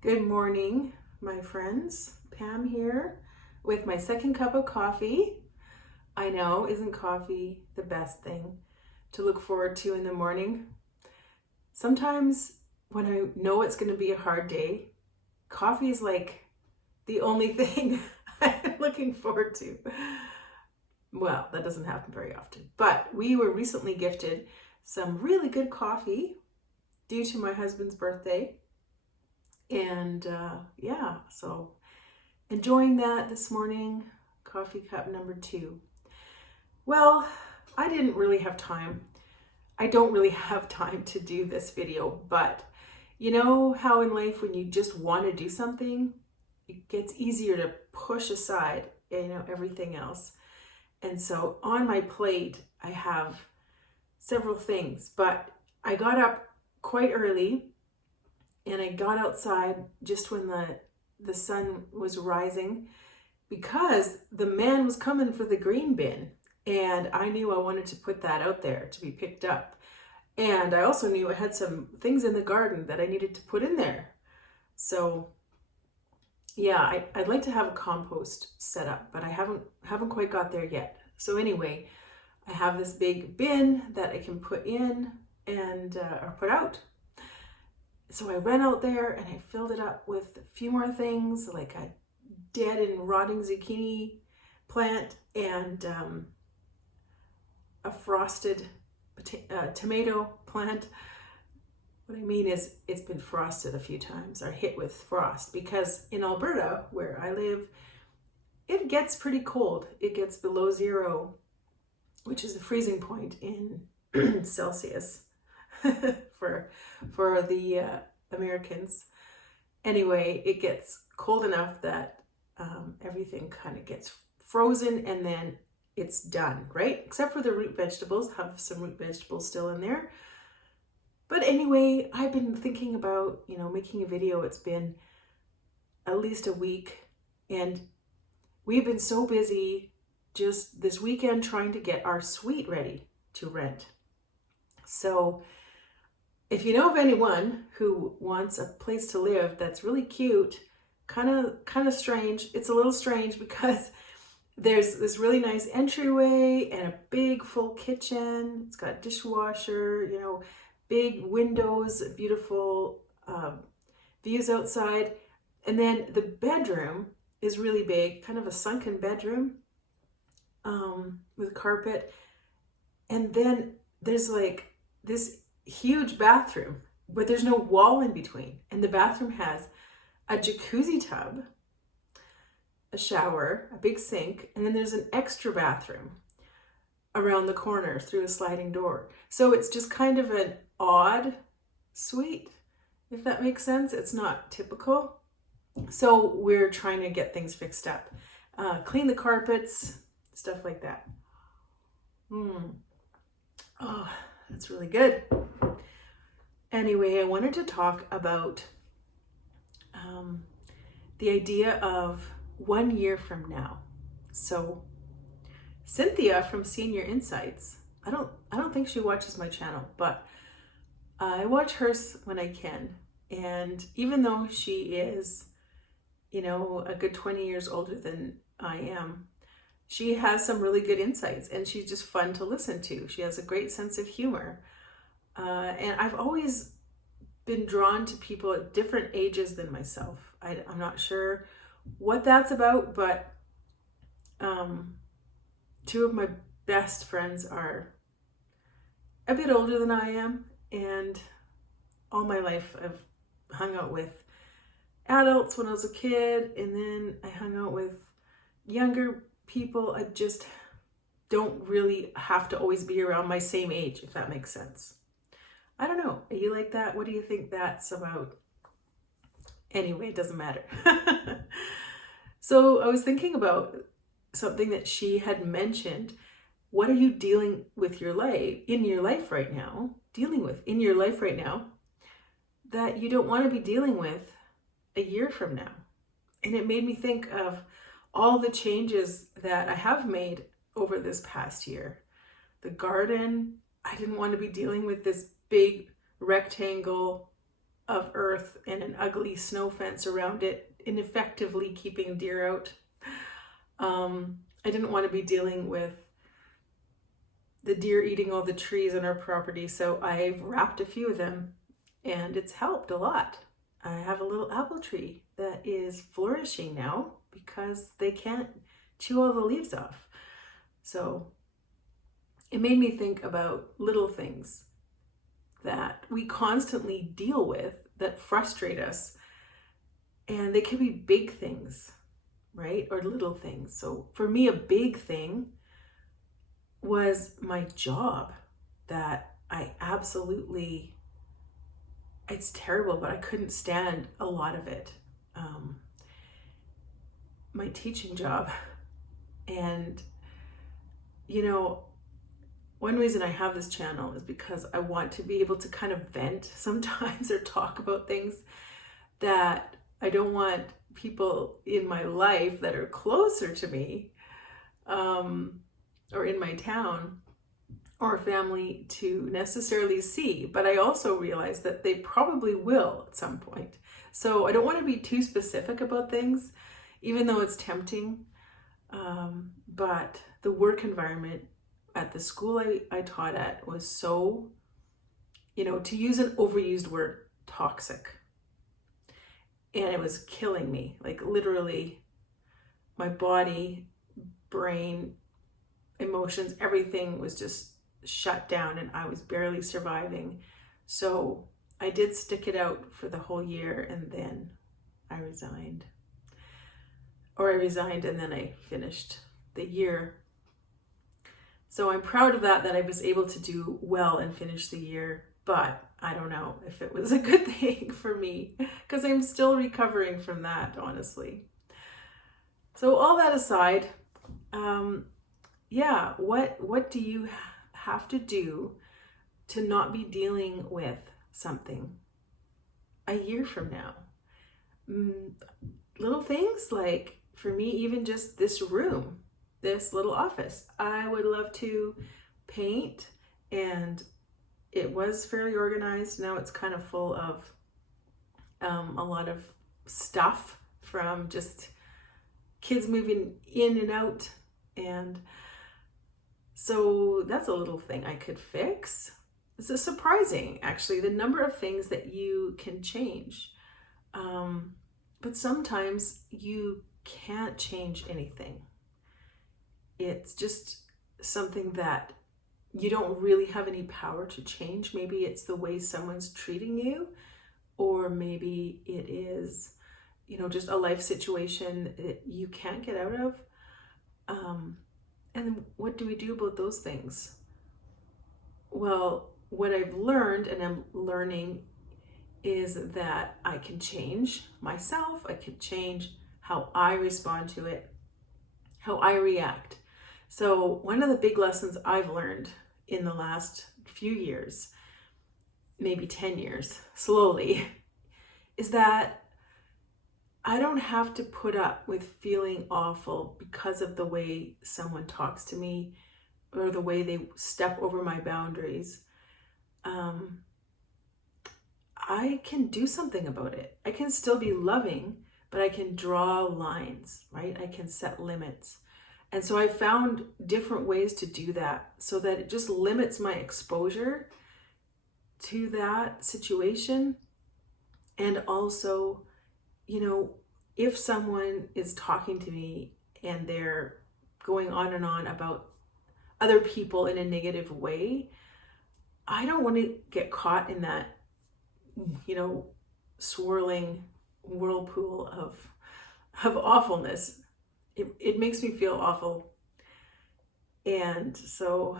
Good morning, my friends. Pam here with my second cup of coffee. I know, isn't coffee the best thing to look forward to in the morning? Sometimes when I know it's going to be a hard day, coffee is like the only thing I'm looking forward to. Well, that doesn't happen very often, but we were recently gifted some really good coffee due to my husband's birthday. And so enjoying that this morning, coffee cup number 2. Well, I didn't really have time. I don't really have time to do this video, but you know how in life when you just want to do something, it gets easier to push aside, everything else. And so on my plate, I have several things, but I got up quite early and I got outside just when the sun was rising because the man was coming for the green bin, and I knew I wanted to put that out there to be picked up. And I also knew I had some things in the garden that I needed to put in there. So yeah, I'd like to have a compost set up, but I haven't quite got there yet. So anyway, I have this big bin that I can put in and or put out. So I went out there and I filled it up with a few more things, like a dead and rotting zucchini plant and a frosted tomato plant. What I mean is it's been frosted a few times or hit with frost, because in Alberta, where I live, it gets pretty cold. It gets below 0, which is the freezing point in Celsius for the Americans. Anyway, it gets cold enough that everything kind of gets frozen and then it's done, right? Except for the root vegetables. Have some root vegetables still in there. But anyway, I've been thinking about, making a video. It's been at least a week, and we've been so busy just this weekend trying to get our suite ready to rent. So if you know of anyone who wants a place to live that's really cute, kind of strange. It's a little strange because there's this really nice entryway and a big full kitchen. It's got dishwasher, big windows, beautiful views outside. And then the bedroom is really big, kind of a sunken bedroom with carpet. And then there's like this huge bathroom, but there's no wall in between. And the bathroom has a jacuzzi tub, a shower, a big sink, and then there's an extra bathroom around the corner through a sliding door. So it's just kind of an odd suite, if that makes sense. It's not typical. So we're trying to get things fixed up, clean the carpets, stuff like that. Oh, that's really good. Anyway, I wanted to talk about the idea of 1 year from now. So Cynthia from Senior Insights, I don't think she watches my channel, but I watch hers when I can. And even though she is, a good 20 years older than I am, she has some really good insights, and she's just fun to listen to. She has a great sense of humor. And I've always been drawn to people at different ages than myself. I'm not sure what that's about, but 2 of my best friends are a bit older than I am, and all my life I've hung out with adults when I was a kid, and then I hung out with younger people. I just don't really have to always be around my same age, if that makes sense. I don't know. Are you like that? What do you think that's about? Anyway, it doesn't matter. So I was thinking about something that she had mentioned. What are you dealing with in your life right now that you don't want to be dealing with a year from now? And it made me think of all the changes that I have made over this past year. The garden, I didn't want to be dealing with this big rectangle of earth and an ugly snow fence around it, ineffectively keeping deer out. I didn't want to be dealing with the deer eating all the trees on our property, so I've wrapped a few of them, and it's helped a lot. I have a little apple tree that is flourishing now because they can't chew all the leaves off. So it made me think about little things that we constantly deal with that frustrate us. And they could be big things, right? Or little things. So for me, a big thing was my job that I absolutely, it's terrible, but I couldn't stand a lot of it. My teaching job. And, you know, one reason I have this channel is because I want to be able to kind of vent sometimes or talk about things that I don't want people in my life that are closer to me or in my town or family to necessarily see. But I also realize that they probably will at some point. So I don't want to be too specific about things, even though it's tempting. But the work environment at the school I taught at was so, to use an overused word, toxic. And it was killing me, like literally my body, brain, emotions, everything was just shut down and I was barely surviving. So I did stick it out for the whole year and then I resigned. Or I resigned and then I finished the year. So I'm proud of that I was able to do well and finish the year, but I don't know if it was a good thing for me because I'm still recovering from that, honestly. So all that aside, what do you have to do to not be dealing with something a year from now? Little things like, for me, even just this room, this little office. I would love to paint, and it was fairly organized. Now it's kind of full of a lot of stuff from just kids moving in and out. And so that's a little thing I could fix. It's surprising, actually, the number of things that you can change. But sometimes you can't change anything. It's just something that you don't really have any power to change. Maybe it's the way someone's treating you, or maybe it is, just a life situation that you can't get out of. And what do we do about those things? Well, what I've learned and I'm learning is that I can change myself. I can change how I respond to it, how I react. So one of the big lessons I've learned in the last few years, maybe 10 years, slowly, is that I don't have to put up with feeling awful because of the way someone talks to me or the way they step over my boundaries. I can do something about it. I can still be loving, but I can draw lines, right? I can set limits. And so I found different ways to do that so that it just limits my exposure to that situation. And also, if someone is talking to me and they're going on and on about other people in a negative way, I don't want to get caught in that, swirling whirlpool of awfulness. It makes me feel awful. And so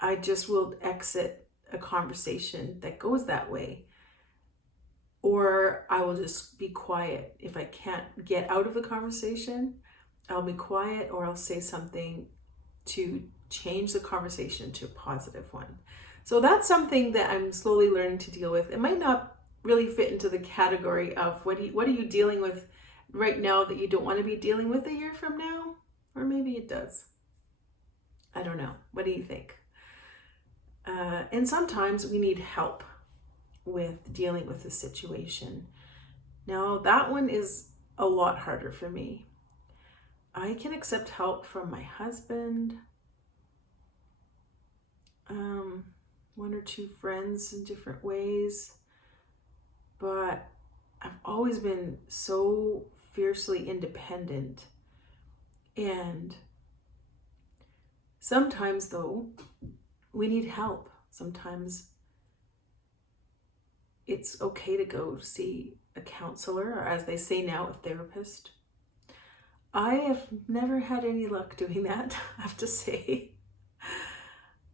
I just will exit a conversation that goes that way. Or I will just be quiet. If I can't get out of the conversation, I'll be quiet or I'll say something to change the conversation to a positive one. So that's something that I'm slowly learning to deal with. It might not really fit into the category of what are you dealing with right now that you don't want to be dealing with a year from now? Or maybe it does. I don't know. What do you think? And sometimes we need help. with dealing with the situation. Now, that one is a lot harder for me. I can accept help from my husband, one or two friends in different ways, but I've always been so fiercely independent. And sometimes, though, we need help. Sometimes it's okay to go see a counselor, or as they say now, a therapist. I have never had any luck doing that, I have to say.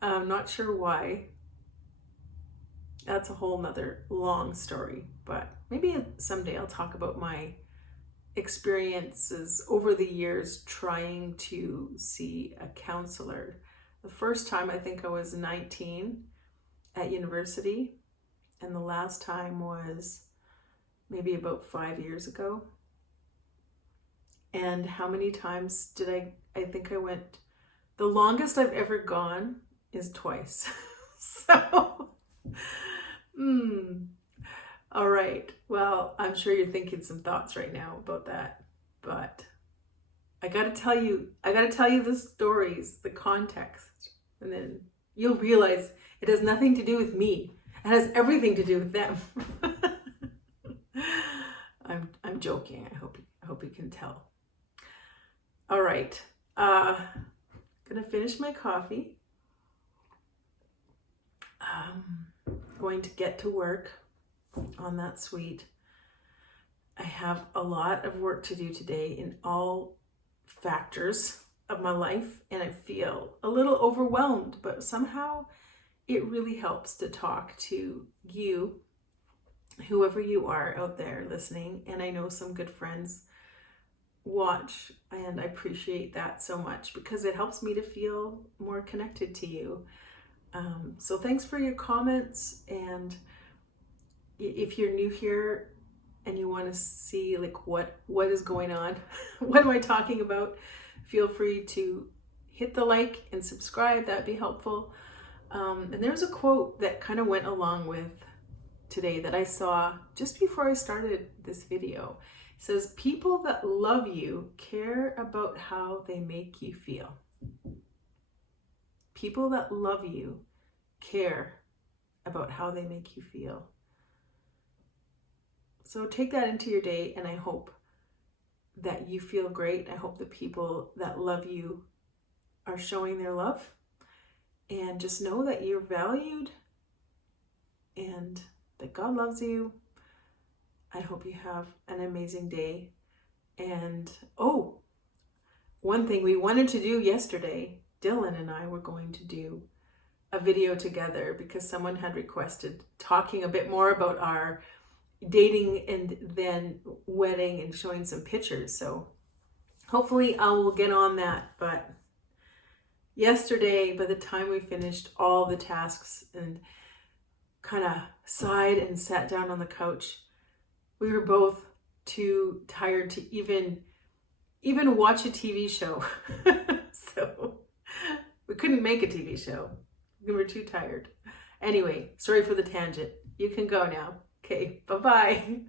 I'm not sure why. That's a whole nother long story, but maybe someday I'll talk about my experiences over the years trying to see a counselor. The first time I think I was 19 at university, and the last time was maybe about 5 years ago. And how many times did I think I went, the longest I've ever gone is twice. So, all right. Well, I'm sure you're thinking some thoughts right now about that, but I gotta tell you the stories, the context, and then you'll realize it has nothing to do with me. It has everything to do with them. I'm joking. I hope you can tell. All right. Gonna finish my coffee. Going to get to work on that suite. I have a lot of work to do today in all factors of my life, and I feel a little overwhelmed, but somehow it really helps to talk to you, whoever you are out there listening. And I know some good friends watch, and I appreciate that so much because it helps me to feel more connected to you. So thanks for your comments, and if you're new here and you want to see like what is going on, what am I talking about, feel free to hit the like and subscribe. That'd be helpful. And there's a quote that kind of went along with today that I saw just before I started this video. It says, people that love you care about how they make you feel. People that love you care about how they make you feel. So take that into your day, and I hope that you feel great. I hope the people that love you are showing their love, and just know that you're valued and that God loves you. I hope you have an amazing day. And one thing we wanted to do yesterday, Dylan and I were going to do a video together because someone had requested talking a bit more about our dating and then wedding and showing some pictures. So hopefully I will get on that. But yesterday, by the time we finished all the tasks and kind of sighed and sat down on the couch, we were both too tired to even watch a TV show. So we couldn't make a TV show. We were too tired. Anyway, sorry for the tangent. You can go now. Okay, bye-bye.